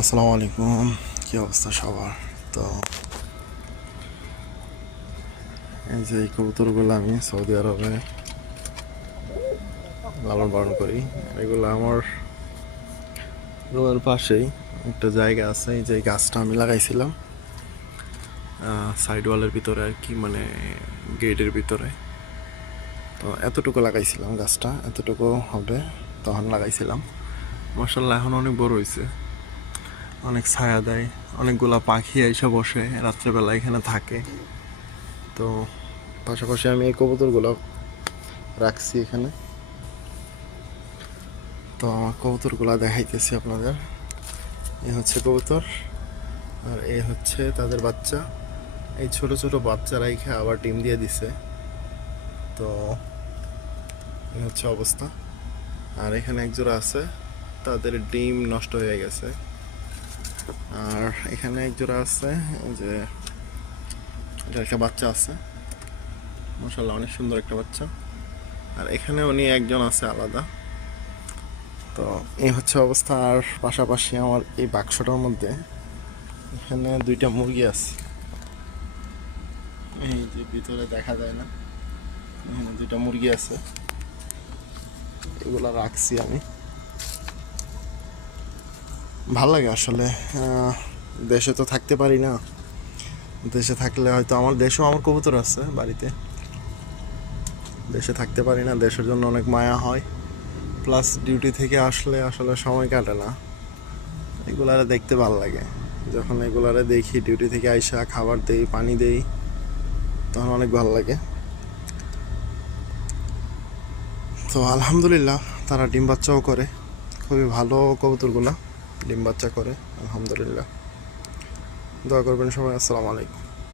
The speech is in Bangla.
আসসালামু আলাইকুম, কী অবস্থা সবার? তো এই যে এই কবুতরগুলো আমি সৌদি আরবে লালন পালন করি। এগুলো আমার রুমের পাশেই একটা জায়গা আছে, এই যে গাছটা আমি লাগাইছিলাম সাইড ওয়ালের ভিতরে আর কি, মানে গেটের ভিতরে। তো এতটুকু লাগাইছিলাম, গাছটা এতটুকু হবে তখন লাগাইছিলাম। মাশাআল্লাহ এখন অনেক বড় হয়েছে, অনেক ছায়া দেয়, অনেকগুলা পাখি এসে বসে রাত্রেবেলা এখানে থাকে। তো পাশাপাশি আমি এই কবুতরগুলো রাখছি এখানে। তো আমার কবুতরগুলো দেখাইতেছি আপনাদের। এ হচ্ছে কবুতর, আর এ হচ্ছে তাদের বাচ্চা। এই ছোট ছোট বাচ্চারা এখানে আবার ডিম দিয়ে দিছে। তো এই হচ্ছে অবস্থা। আর এখানে একজোড়া আছে, তাদের ডিম নষ্ট হয়ে গেছে। আর এখানে একজোড়া আছে, এই যে এটা একটা বাচ্চা আছে, মাশাআল্লাহ অনেক সুন্দর একটা বাচ্চা। আর এখানে উনি একজন আছে আলাদা। তো এই হচ্ছে অবস্থা। আর পাশাপাশি আমার এই বাক্সটার মধ্যে এখানে দুইটা মুরগি আছে, এই যে ভিতরে দেখা যায় না, এখানে দুইটা মুরগি আছে, এগুলা রাখছি আমি। ভাল লাগে আসলে। দেশে তো থাকতে পারি না, দেশে থাকলে হয়তো আমার দেশেও আমার কবুতর আছে বাড়িতে, দেশে থাকতে পারি না, দেশের জন্য অনেক মায়া হয়। প্লাস ডিউটি থেকে আসলে আসলে সময় কাটে না, এগুলারে দেখতে ভাল লাগে। যখন এগুলারে দেখি ডিউটি থেকে আইসা খাবার দেই, পানি দেই, তখন অনেক ভালো লাগে। তো আলহামদুলিল্লাহ তারা ডিম বাচ্চাও করে, খুবই ভালো কবুতরগুলা ডিম বাচ্চা করে আলহামদুলিল্লাহ। দোয়া করবেন সবাই। আসসালামু আলাইকুম।